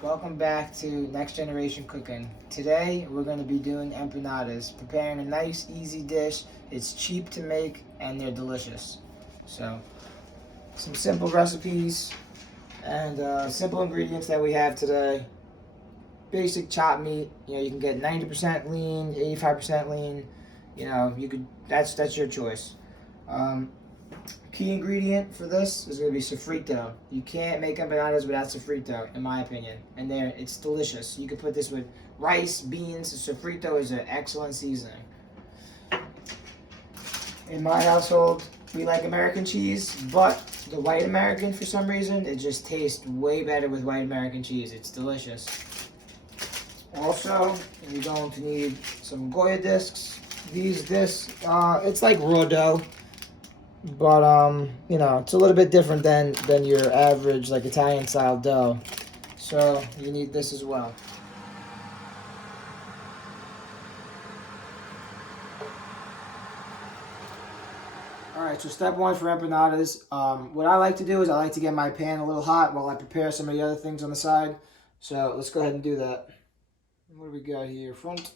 Welcome back to Next Generation Cooking. Today we're going to be doing empanadas, preparing a nice easy dish. It's cheap to make and they're delicious. So some simple recipes and simple ingredients that we have today. Basic chopped meat, you can get 90% lean, 85% lean, that's your choice. Key ingredient for this is going to be sofrito. You can't make empanadas without sofrito, in my opinion. And it's delicious. You can put this with rice, beans. Sofrito is an excellent seasoning. In my household, we like American cheese, but the white American, for some reason, it just tastes way better with white American cheese. It's delicious. Also, you're going to need some Goya discs. These discs, it's like raw dough. But it's a little bit different than your average like Italian style dough. So you need this as well. Alright, so step one for empanadas. What I like to do is I like to get my pan a little hot while I prepare some of the other things on the side. So let's go ahead and do that. What do we got here? Front.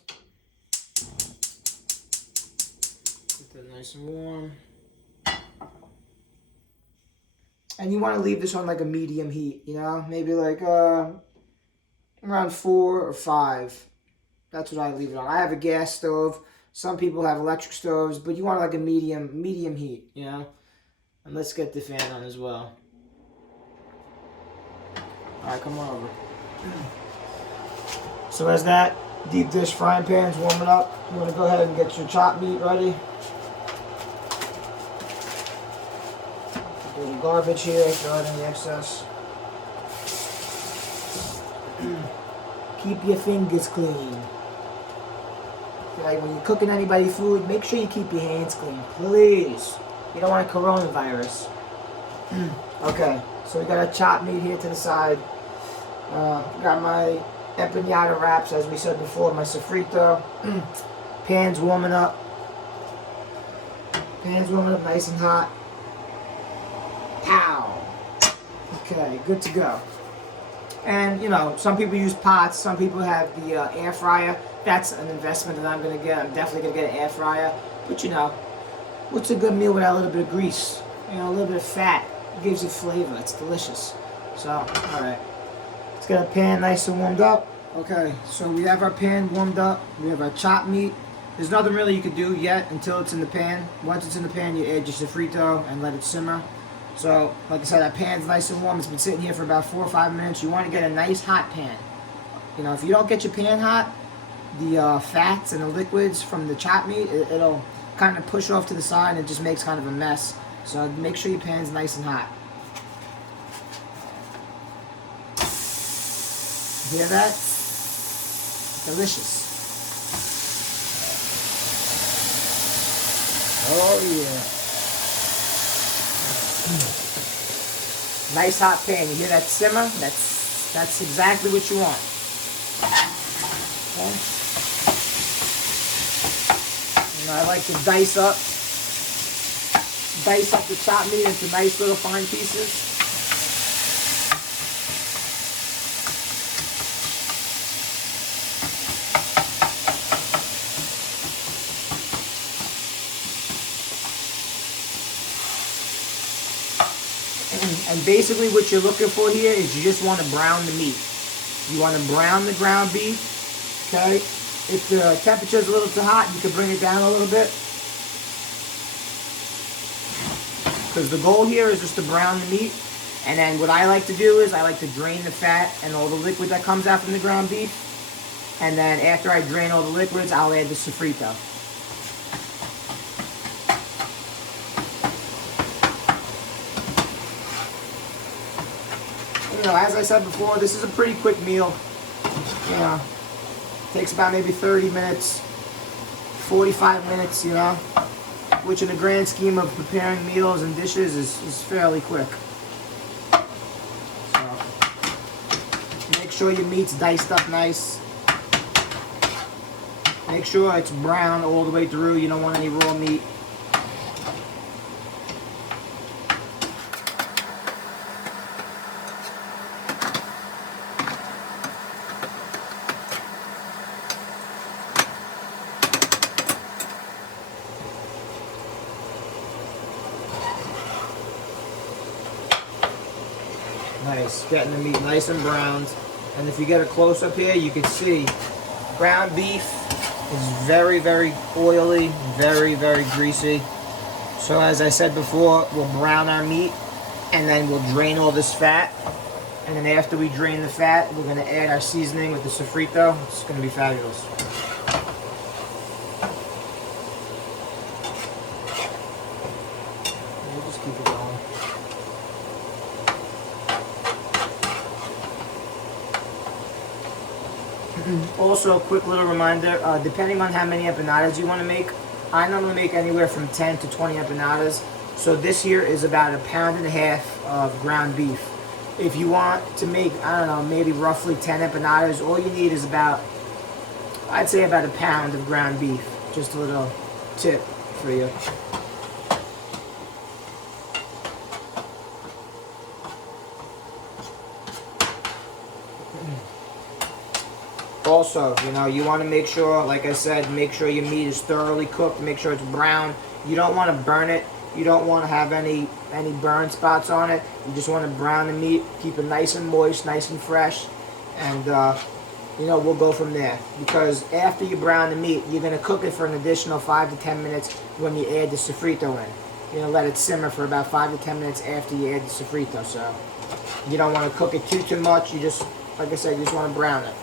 Get that nice and warm. And you want to leave this on like a medium heat, maybe like around 4 or 5. That's what I leave it on. I have a gas stove. Some people have electric stoves, but you want like a medium heat, And let's get the fan on as well. All right, come on over. So as that deep dish frying pan's warming up, you want to go ahead and get your chopped meat ready. Little garbage here, throw it in the excess. Keep your fingers clean. Like when you're cooking anybody's food, make sure you keep your hands clean, please. You don't want a coronavirus. Okay, so we got our chopped meat here to the side. Got my empanada wraps, as we said before, my sofrito. Pan's warming up. Pan's warming up nice and hot. Pow! Okay, good to go. And, some people use pots. Some people have the air fryer. That's an investment that I'm going to get. I'm definitely going to get an air fryer. But, what's a good meal without a little bit of grease? A little bit of fat. It gives it flavor. It's delicious. So, alright. Let's get our pan nice and warmed up. Okay, so we have our pan warmed up. We have our chopped meat. There's nothing really you can do yet until it's in the pan. Once it's in the pan, you add your sofrito and let it simmer. So, like I said, that pan's nice and warm. It's been sitting here for about 4 or 5 minutes. You want to get a nice hot pan. If you don't get your pan hot, the fats and the liquids from the chopped meat, it'll kind of push off to the side and it just makes kind of a mess. So make sure your pan's nice and hot. Hear that? Delicious. Oh yeah. Nice hot pan. You hear that simmer? That's exactly what you want. Okay. I like to dice up the chopped meat into nice little fine pieces. And basically what you're looking for here is you just want to brown the meat. You want to brown the ground beef, okay? If the temperature is a little too hot, you can bring it down a little bit. Because the goal here is just to brown the meat. And then what I like to do is I like to drain the fat and all the liquid that comes out from the ground beef. And then after I drain all the liquids, I'll add the sofrito. As I said before, this is a pretty quick meal. Takes about maybe 30 minutes, 45 minutes, which in the grand scheme of preparing meals and dishes is fairly quick. So, make sure your meat's diced up nice. Make sure it's brown all the way through. You don't want any raw meat. Nice, getting the meat nice and browned. And if you get a close up here, you can see ground beef is very, very oily, very, very greasy. So as I said before, we'll brown our meat and then we'll drain all this fat. And then after we drain the fat, we're gonna add our seasoning with the sofrito. It's gonna be fabulous. We'll just keep it going. Also, a quick little reminder, depending on how many empanadas you want to make, I normally make anywhere from 10 to 20 empanadas. So this here is about 1.5 pounds of ground beef. If you want to make, I don't know, maybe roughly 10 empanadas, all you need is about, I'd say about 1 pound of ground beef. Just a little tip for you. Also, you know, you want to make sure, like I said, make sure your meat is thoroughly cooked. Make sure it's brown. You don't want to burn it. You don't want to have any burn spots on it. You just want to brown the meat, keep it nice and moist, nice and fresh, and you know, we'll go from there. Because after you brown the meat, you're going to cook it for an additional 5 to 10 minutes when you add the sofrito in. You're going to let it simmer for about 5 to 10 minutes after you add the sofrito. So you don't want to cook it too much. You just, like I said, you just want to brown it.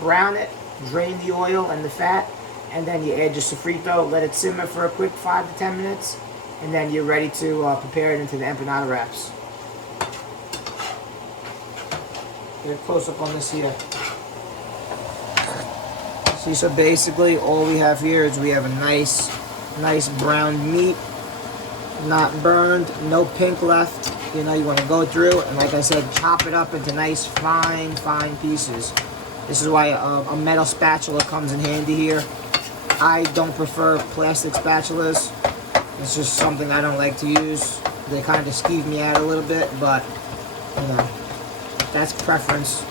Brown it, drain the oil and the fat, and then you add your sofrito, let it simmer for a quick 5 to 10 minutes, and then you're ready to prepare it into the empanada wraps. Get a close up on this here. See, so basically all we have here is we have a nice browned meat, not burned, no pink left. You know, you want to go through and, like I said, chop it up into nice fine pieces. This is why a metal spatula comes in handy here. I don't prefer plastic spatulas. It's just something I don't like to use. They kind of skeeve me out a little bit, but you know, that's preference.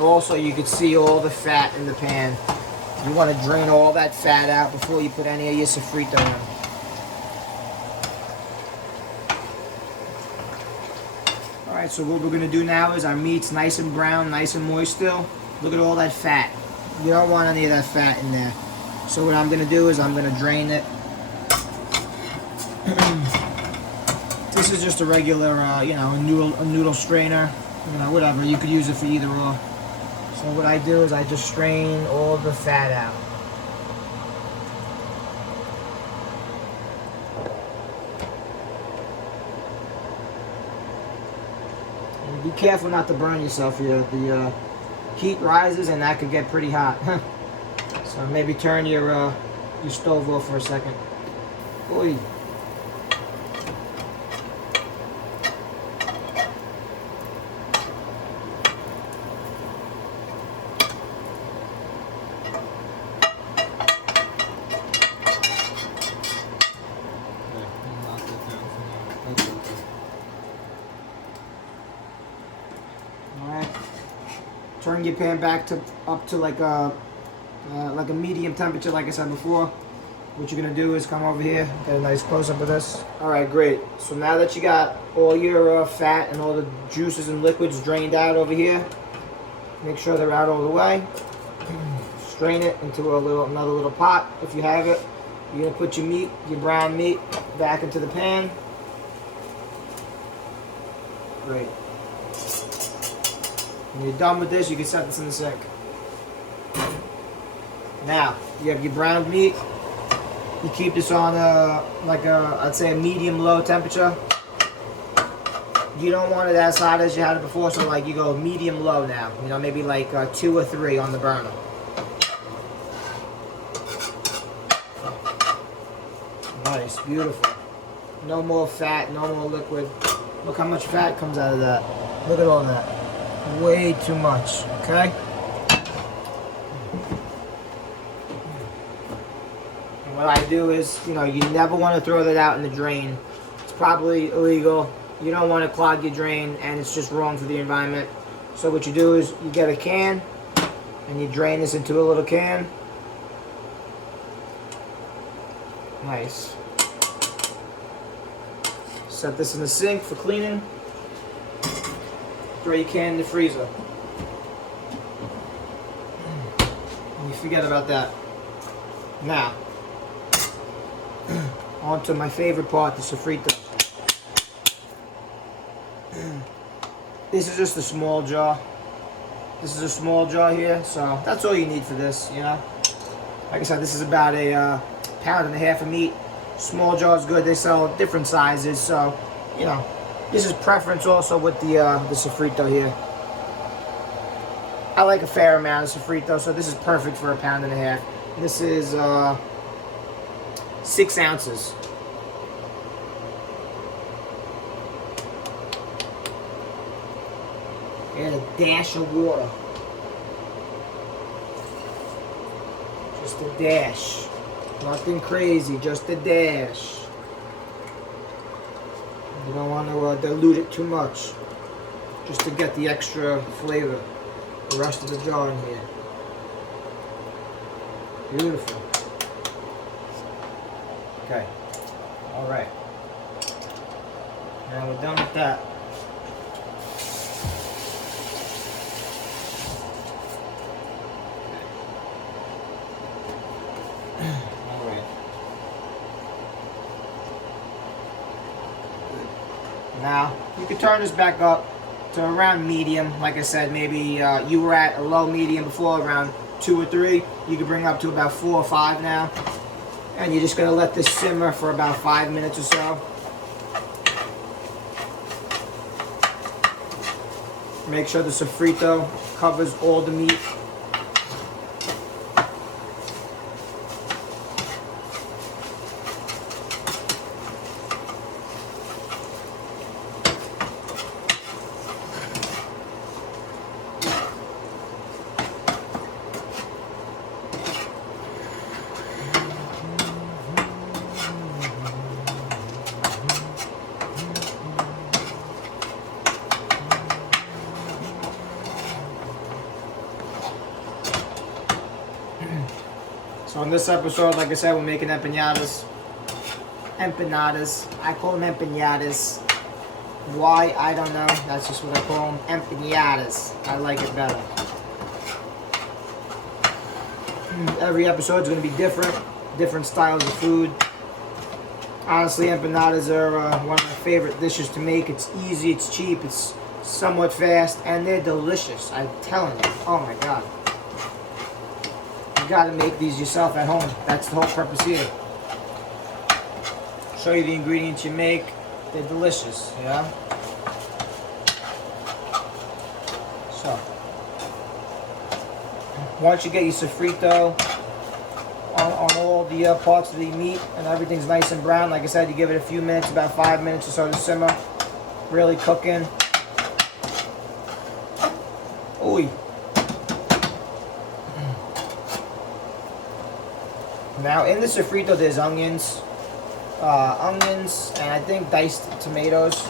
Also, you can see all the fat in the pan. You want to drain all that fat out before you put any of your sofrito in. Alright, so what we're going to do now is our meat's nice and brown, nice and moist still. Look at all that fat. You don't want any of that fat in there. So what I'm going to do is I'm going to drain it. This is just a regular, you know, a noodle strainer. You know, whatever. You could use it for either or. So what I do is I just strain all the fat out. Be careful not to burn yourself here. The heat rises and that could get pretty hot. So maybe turn your stove off for a second. Oy. Turn your pan back up to like a medium temperature, like I said before. What you're gonna do is come over here, get a nice close up of this. All right, great. So now that you got all your fat and all the juices and liquids drained out over here, make sure they're out all the way. Strain it into another little pot if you have it. You're gonna put your brown meat, back into the pan. Great. When you're done with this, you can set this in the sink. Now, you have your browned meat. You keep this on I'd say a medium-low temperature. You don't want it as hot as you had it before, so like you go medium-low now. You know, maybe like 2 or 3 on the burner. Nice, beautiful. No more fat, no more liquid. Look how much fat comes out of that. Look at all that. Way too much, okay? And what I do is, you know, you never want to throw that out in the drain. It's probably illegal. You don't want to clog your drain, and it's just wrong for the environment. So what you do is you get a can, and you drain this into a little can. Nice. Set this in the sink for cleaning. Throw your can in the freezer. And you forget about that. Now, on to my favorite part, the sofrito. This is just a small jar. This is a small jar here, so that's all you need for this, you know. Like I said, this is about a pound and a half of meat. Small jar is good. They sell different sizes, so you know. This is preference also with the sofrito here. I like a fair amount of sofrito, so this is perfect for a pound and a half. This is 6 ounces. Add a dash of water. Just a dash. Nothing crazy, just a dash. You don't want to dilute it too much. Just to get the extra flavor. The rest of the jar in here. Beautiful. Okay. Alright. Now we're done with that. Alright. Now, you can turn this back up to around medium. Like I said, maybe you were at a low medium before, around 2 or 3. You can bring it up to about 4 or 5 now. And you're just going to let this simmer for about 5 minutes or so. Make sure the sofrito covers all the meat. So in this episode, like I said, we're making empanadas. Empanadas. I call them empanadas. Why? I don't know. That's just what I call them. Empanadas. I like it better. Every episode is going to be different. Different styles of food. Honestly, empanadas are one of my favorite dishes to make. It's easy, it's cheap, it's somewhat fast, and they're delicious. I'm telling you. Oh my God. You gotta make these yourself at home. That's the whole purpose here. Show you the ingredients you make. They're delicious, you know? So, once you get your sofrito on all the parts of the meat and everything's nice and brown, like I said, you give it a few minutes, about 5 minutes or so to simmer. Really cooking. Ooh. Now in the sofrito there's onions, and I think diced tomatoes.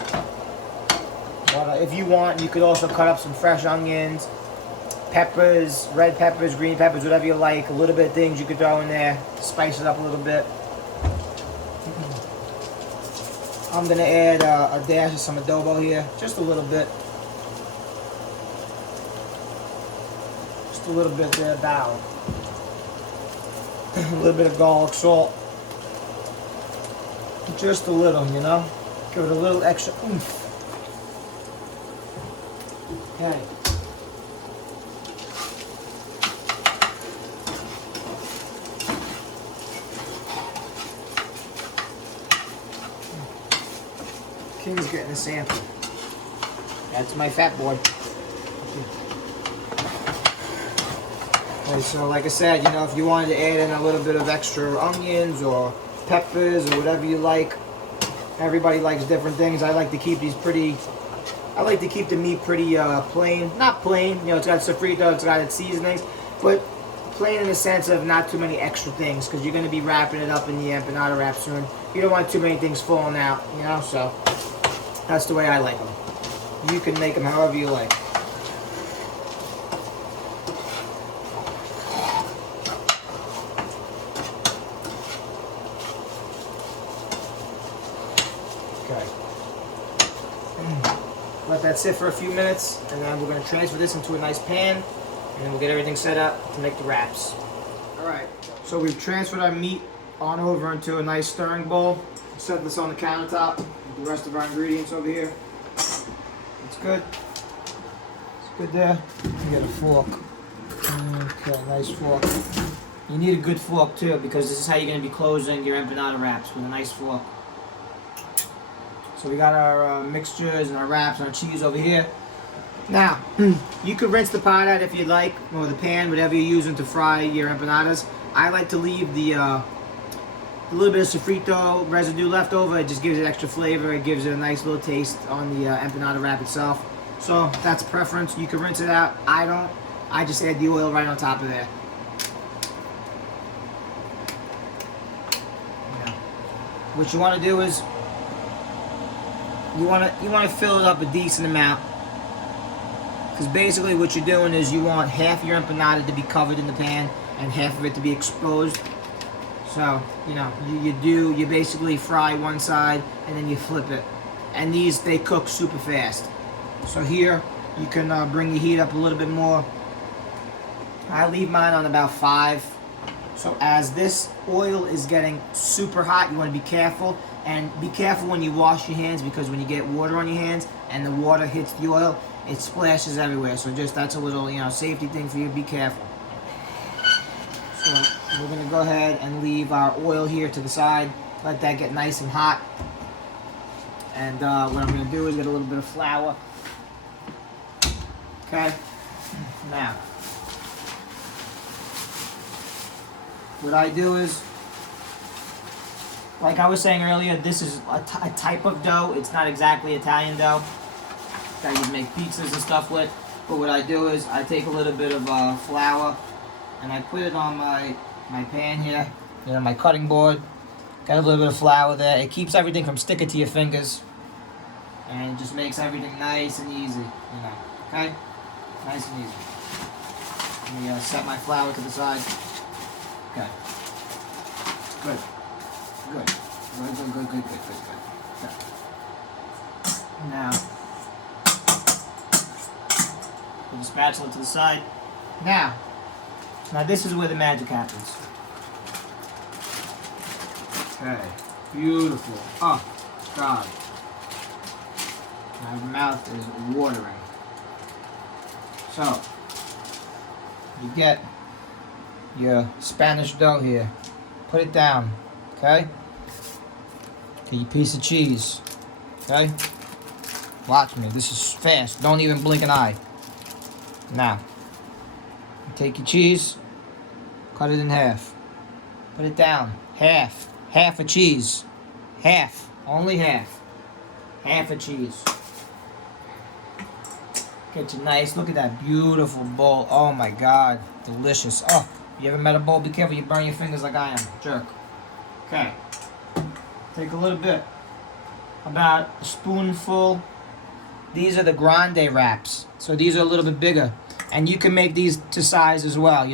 But if you want, you could also cut up some fresh onions, peppers, red peppers, green peppers, whatever you like. A little bit of things you could throw in there, spice it up a little bit. I'm gonna add a dash of some adobo here, just a little bit. Just a little bit there, about a little bit of garlic salt. Just a little, you know? Give it a little extra oomph. Okay. King's getting a sample. That's my fat boy. Okay, so like I said, you know, if you wanted to add in a little bit of extra onions or peppers or whatever you like, everybody likes different things. I like to keep these pretty, I like to keep the meat pretty plain. Not plain, you know, it's got sofrito, it's got its seasonings, but plain in the sense of not too many extra things, because you're going to be wrapping it up in the empanada wrap soon. You don't want too many things falling out, you know, so that's the way I like them. You can make them however you like. Okay. Let that sit for a few minutes, and then we're going to transfer this into a nice pan, and then we'll get everything set up to make the wraps. Alright, so we've transferred our meat on over into a nice stirring bowl. Set this on the countertop with the rest of our ingredients over here. It's good. It's good there. You get a fork. Okay, nice fork. You need a good fork too, because this is how you're going to be closing your empanada wraps, with a nice fork. So we got our mixtures and our wraps and our cheese over here. Now, you could rinse the pot out if you'd like, or the pan, whatever you're using to fry your empanadas. I like to leave the little bit of sofrito residue left over. It just gives it extra flavor. It gives it a nice little taste on the empanada wrap itself. So that's a preference. You can rinse it out. I don't. I just add the oil right on top of there. Yeah. What you want to do is you want to fill it up a decent amount, because basically what you're doing is you want half your empanada to be covered in the pan and half of it to be exposed. So, you know, you basically fry one side and then you flip it. And these, they cook super fast. So here, you can bring your heat up a little bit more. I leave mine on about 5. So as this oil is getting super hot, you want to be careful. And be careful when you wash your hands, because when you get water on your hands and the water hits the oil, it splashes everywhere. So just, that's a little, safety thing for you. Be careful. So we're going to go ahead and leave our oil here to the side. Let that get nice and hot. And what I'm going to do is get a little bit of flour. Okay. Now, what I do is, like I was saying earlier, this is a type of dough. It's not exactly Italian dough that you make pizzas and stuff with. But what I do is I take a little bit of flour and I put it on my pan here, my cutting board. Got a little bit of flour there. It keeps everything from sticking to your fingers, and it just makes everything nice and easy. Okay, nice and easy. Let me set my flour to the side. Okay, good. Good. Good. Okay. Now, put the spatula to the side. Now this is where the magic happens. Okay. Beautiful. Oh, God. My mouth is watering. So, you get your Spanish dough here. Put it down. Okay? Get your piece of cheese. Okay? Watch me. This is fast. Don't even blink an eye. Now, you take your cheese, cut it in half. Put it down. Half. Half a cheese. Half. Only half. Half a cheese. Get you nice. Look at that beautiful bowl. Oh my God. Delicious. Oh, you ever met a bowl? Be careful. You burn your fingers like I am. Jerk. Okay. Take a little bit. About a spoonful. These are the grande wraps. So these are a little bit bigger. And you can make these to size as well.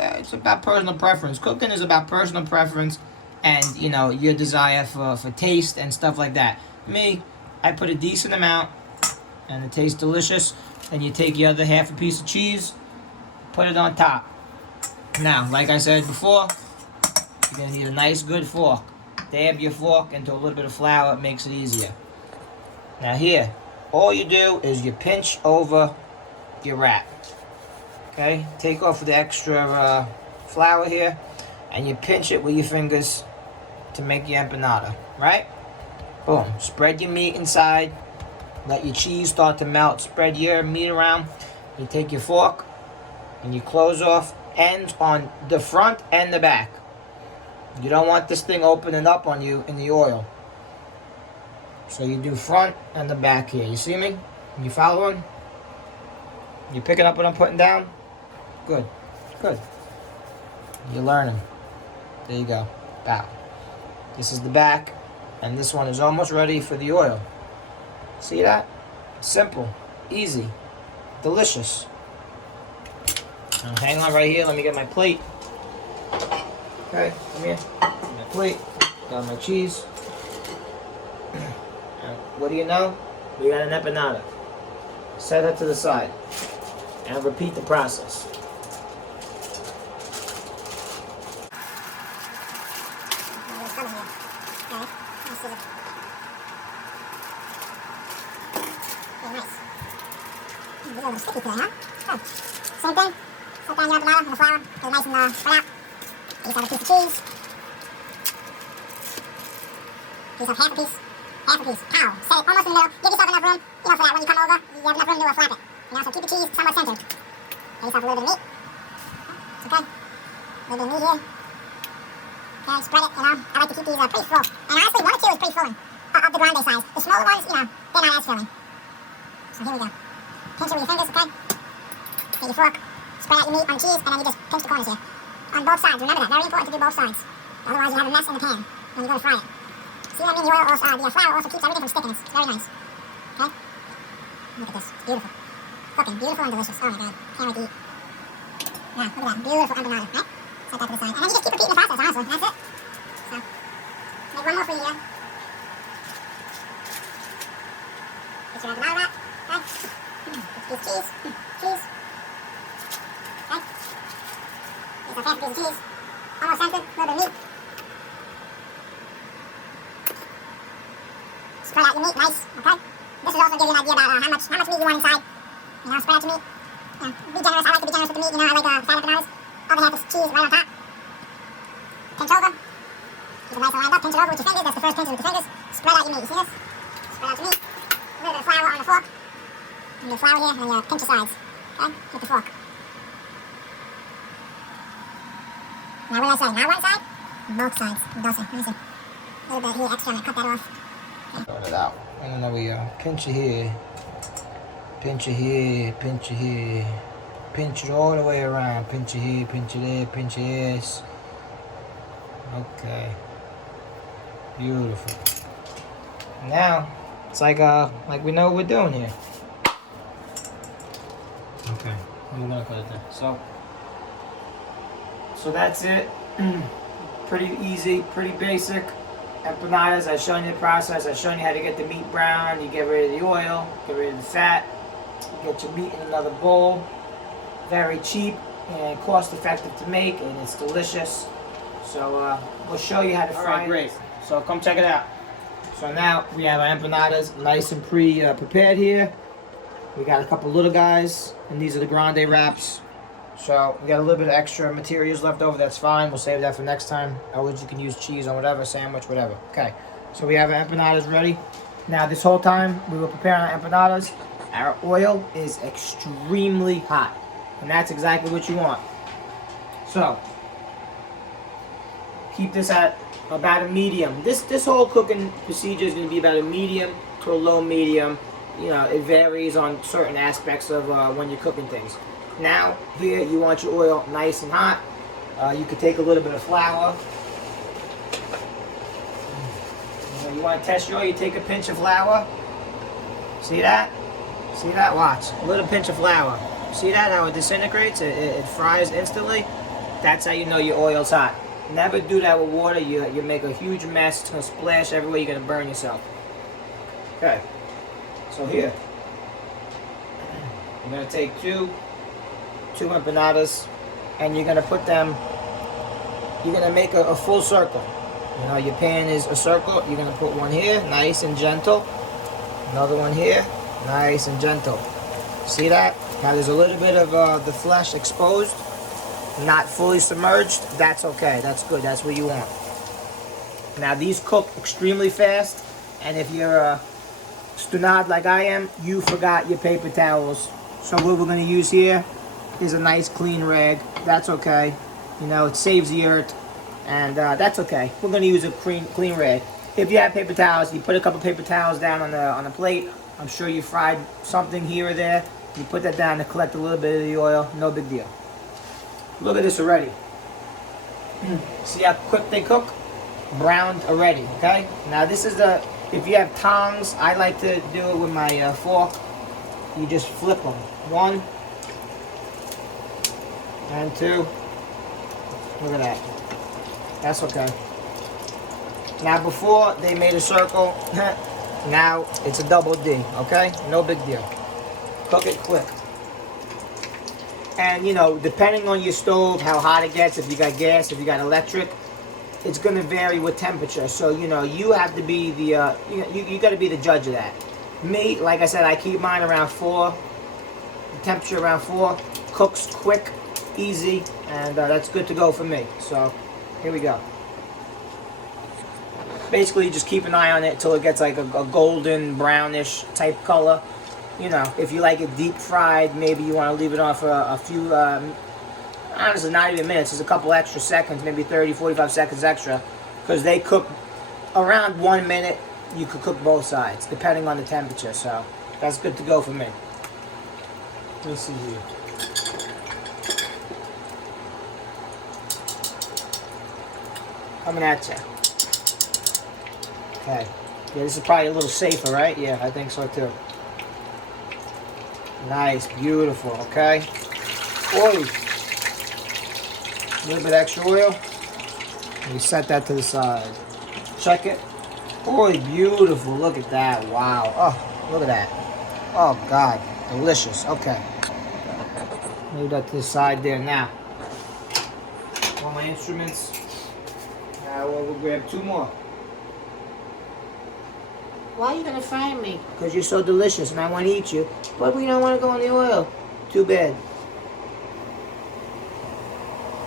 It's about personal preference. Cooking is about personal preference and, your desire for taste and stuff like that. Me, I put a decent amount and it tastes delicious. And you take your other half a piece of cheese, put it on top. Now, like I said before, you're going to need a nice good fork. Dab your fork into a little bit of flour. It makes it easier. Now here, all you do is you pinch over your wrap. Okay? Take off the extra flour here, and you pinch it with your fingers to make your empanada. Right? Boom. Spread your meat inside. Let your cheese start to melt. Spread your meat around. You take your fork, and you close off ends on the front and the back. You don't want this thing opening up on you in the oil. So you do front and the back here. You see me? You following? You picking up what I'm putting down? Good. Good. You're learning. There you go. Bow. This is the back, and this one is almost ready for the oil. See that? Simple. Easy. Delicious. Now hang on right here. Let me get my plate. Okay, come here. My plate. Got my cheese. And what do you know? We got an empanada. Set that to the side. And repeat the process. Sticky today, huh? Good. Same thing. Set down your empanada in the flour. Get it nice and spread out. You just have a piece of cheese. Piece of half a piece. Half a piece. Pow. Set it almost in the middle. Give yourself enough room, for that when you come over, you have enough room to flap it. So keep the cheese somewhat centered. Get yourself a little bit of meat. Okay. A little bit of meat here. Okay, spread it, I like to keep these pretty full. And honestly, 1 or 2 is pretty full of the grande size. The smaller ones, they're not as filling. So here we go. Pinch it with your fingers, okay? Take your fork, spread out your meat on cheese, and then you just pinch the corners here. On both sides, remember that. Very important to do both sides. Otherwise, you have a mess in the pan when you go to fry it. See what I mean? The flour also keeps everything from sticking. It's very nice. Okay? Look at this. It's beautiful. Looking beautiful and delicious. Oh my god. Can't wait to eat. Now, look at that. Beautiful empanada, right? Set that to the side. And then you just keep repeating the process, honestly. That's it. So, make one more for you here. Get your empanada wrap. Okay? Piece of cheese. Cheese. Okay? Here's a half a piece of cheese. Almost centered. A little bit of meat. Spread out your meat, nice, okay? This will also give you an idea about how much meat you want inside. Spread out your meat. Be generous. I like to be generous with the meat. I like fat empanadas. Over half this cheese right on top. Pinch over. Keep it nice and lined up. Pinch it over with your fingers. That's the first pinch with your fingers. Spread out your meat. You see this? Spread out your meat. A little bit of flour on the fork. And your flour here, and you pinch the sides. Okay? With the fork. Now what did I say? Not one side? Both sides. Let me see. A little bit here extra. I'm going to cut that off. Start it out. And then we pinch it here. Pinch it here. Pinch it here. Pinch it all the way around. Pinch it here. Pinch it there. Pinch it here. Okay. Beautiful. Now it's like we know what we're doing here. Okay. I'm gonna put it there. So that's it. Pretty easy. Pretty basic. Empanadas, I've shown you the process. I've shown you how to get the meat brown. You get rid of the oil, get rid of the fat, you get your meat in another bowl. Very cheap and cost effective to make, and it's delicious. So we'll show you how to fry it. Great. So come check it out. So now we have our empanadas nice and prepared here. We got a couple little guys, and these are the grande wraps. So we got a little bit of extra materials left over. That's fine. We'll save that for next time. Otherwise, you can use cheese on whatever, sandwich, whatever. Okay. So we have our empanadas ready. Now, this whole time we were preparing our empanadas, our oil is extremely hot, and that's exactly what you want. So keep this at about a medium. This whole cooking procedure is going to be about a medium to a low medium. It varies on certain aspects of when you're cooking things. Now, here you want your oil nice and hot. You could take a little bit of flour. You want to test your oil, you take a pinch of flour. See that? See that? Watch. A little pinch of flour. See that? How it disintegrates? It fries instantly. That's how you know your oil's hot. Never do that with water. You make a huge mess. It's going to splash everywhere. You're going to burn yourself. Okay. So here. You're going to take two empanadas, and you're going to put them, you're going to make a full circle. Your pan is a circle. You're going to put one here, nice and gentle. Another one here, nice and gentle. See that? Now there's a little bit of the flesh exposed, not fully submerged. That's okay. That's good. That's what you want. Now these cook extremely fast, and if you're a stunad like I am, you forgot your paper towels. So what we're going to use here is a nice clean rag. That's okay. It saves the earth, and that's okay. We're going to use a clean rag. If you have paper towels, you put a couple paper towels down on the plate. I'm sure you fried something here or there. You put that down to collect a little bit of the oil. No big deal. Look at this already. See how quick they cook? Browned already, okay? Now this is if you have tongs, I like to do it with my fork. You just flip them. 1 and 2. Look at that. That's okay. Now before they made a circle, Now it's a double D, okay? No big deal. Cook it quick. And you know, depending on your stove, how hot it gets, if you got gas, if you got electric, it's gonna vary with temperature. So you know, you have to be the you got to be the judge of that. Me, like I said, I keep mine around 4. The temperature around 4. Cooks quick, easy, and that's good to go for me. So here we go. Basically, just keep an eye on it until it gets like a golden brownish type color. You know, if you like it deep fried, maybe you want to leave it on for a few, honestly, not even minutes, just a couple extra seconds, maybe 30, 45 seconds extra, because they cook around 1 minute. You could cook both sides, depending on the temperature, so that's good to go for me. Let me see here. Coming at you. Okay. Yeah, this is probably a little safer, right? Yeah, I think so too. Nice, beautiful, okay? Oil. A little bit extra oil. We set that to the side. Check it. Oil, beautiful. Look at that. Wow. Oh, look at that. Oh, God. Delicious. Okay. Move that to the side there now. All my instruments. Now we'll grab 2 more. Why are you going to find me? Because you're so delicious and I want to eat you. But we don't want to go in the oil. Too bad.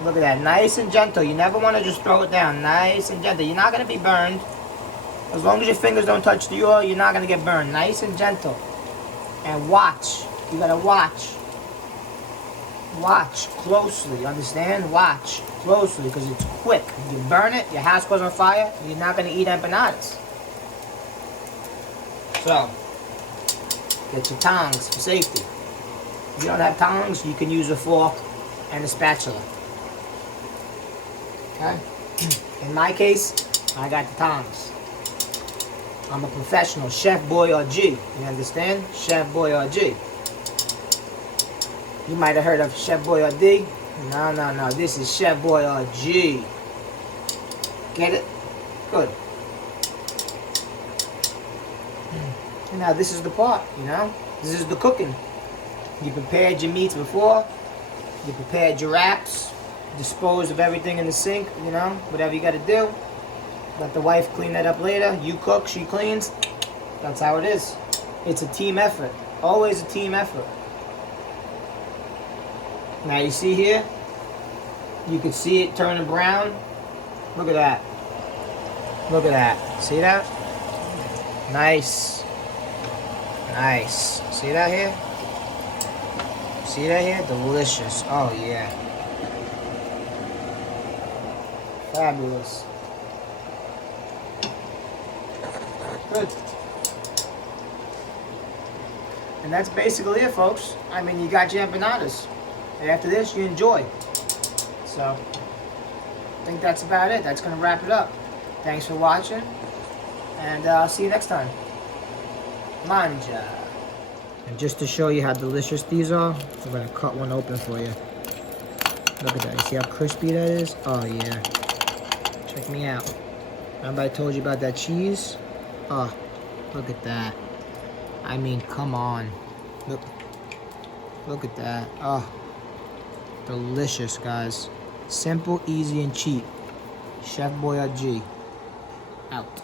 Look at that. Nice and gentle. You never want to just throw it down. Nice and gentle. You're not going to be burned. As long as your fingers don't touch the oil, you're not going to get burned. Nice and gentle. And watch. You got to watch. Watch closely. Understand? Watch closely because it's quick. If you burn it, your house goes on fire, you're not going to eat empanadas. So, get your tongs for safety. If you don't have tongs, you can use a fork and a spatula. Okay? In my case, I got the tongs. I'm a professional, Chef Boyar'G. You understand? Chef Boyar'G. You might have heard of Chef Boyar'G. No. This is Chef Boyar'G. Get it? Good. And now this is the part, you know? This is the cooking. You prepared your meats before. You prepared your wraps. Disposed of everything in the sink, you know? Whatever you got to do. Let the wife clean that up later. You cook, she cleans. That's how it is. It's a team effort. Always a team effort. Now you see here? You can see it turning brown. Look at that. Look at that. See that? Nice. Nice. See that here? See that here? Delicious. Oh, yeah. Fabulous. Good. And that's basically it, folks. I mean, you got your empanadas. And after this, you enjoy. So, I think that's about it. That's going to wrap it up. Thanks for watching. And I'll see you next time. Manja. And just to show you how delicious these are, I'm going to cut one open for you. Look at that. You see how crispy that is? Oh, yeah. Check me out. Remember I told you about that cheese? Oh, look at that. I mean, come on. Look at that. Oh, delicious, guys. Simple, easy, and cheap. Chef Boyar'G. Out.